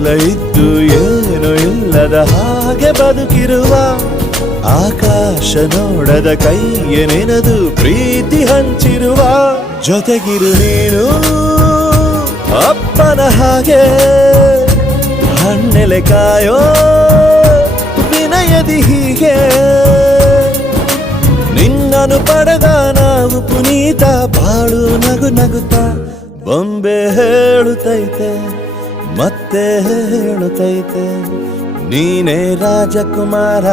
ಎಲ್ಲ ಇದ್ದು ಏನು ಇಲ್ಲದ ಹಾಗೆ ಬದುಕಿರುವ ಆಕಾಶ ನೋಡದ ಕೈಯ ನೆನೆದು ಪ್ರೀತಿ ಹಂಚಿರುವ ಜೊತೆಗಿರು ನೀನು ಅಪ್ಪನ ಹಾಗೆ ಹಣ್ಣೆಲೆ ಕಾಯೋ ವಿನಯದಿ ಹೀಗೆ ನಿನ್ನನು ಪಡೆದ ನಾವು ಪುನೀತ ಬಾಳು ನಗು ನಗುತ್ತಾ ಬೊಂಬೆ ಹೇಳುತ್ತೈತೆ ಮತ್ತೆ ಹೇಳುತ್ತೈತೆ ನೀನೇ ರಾಜಕುಮಾರ.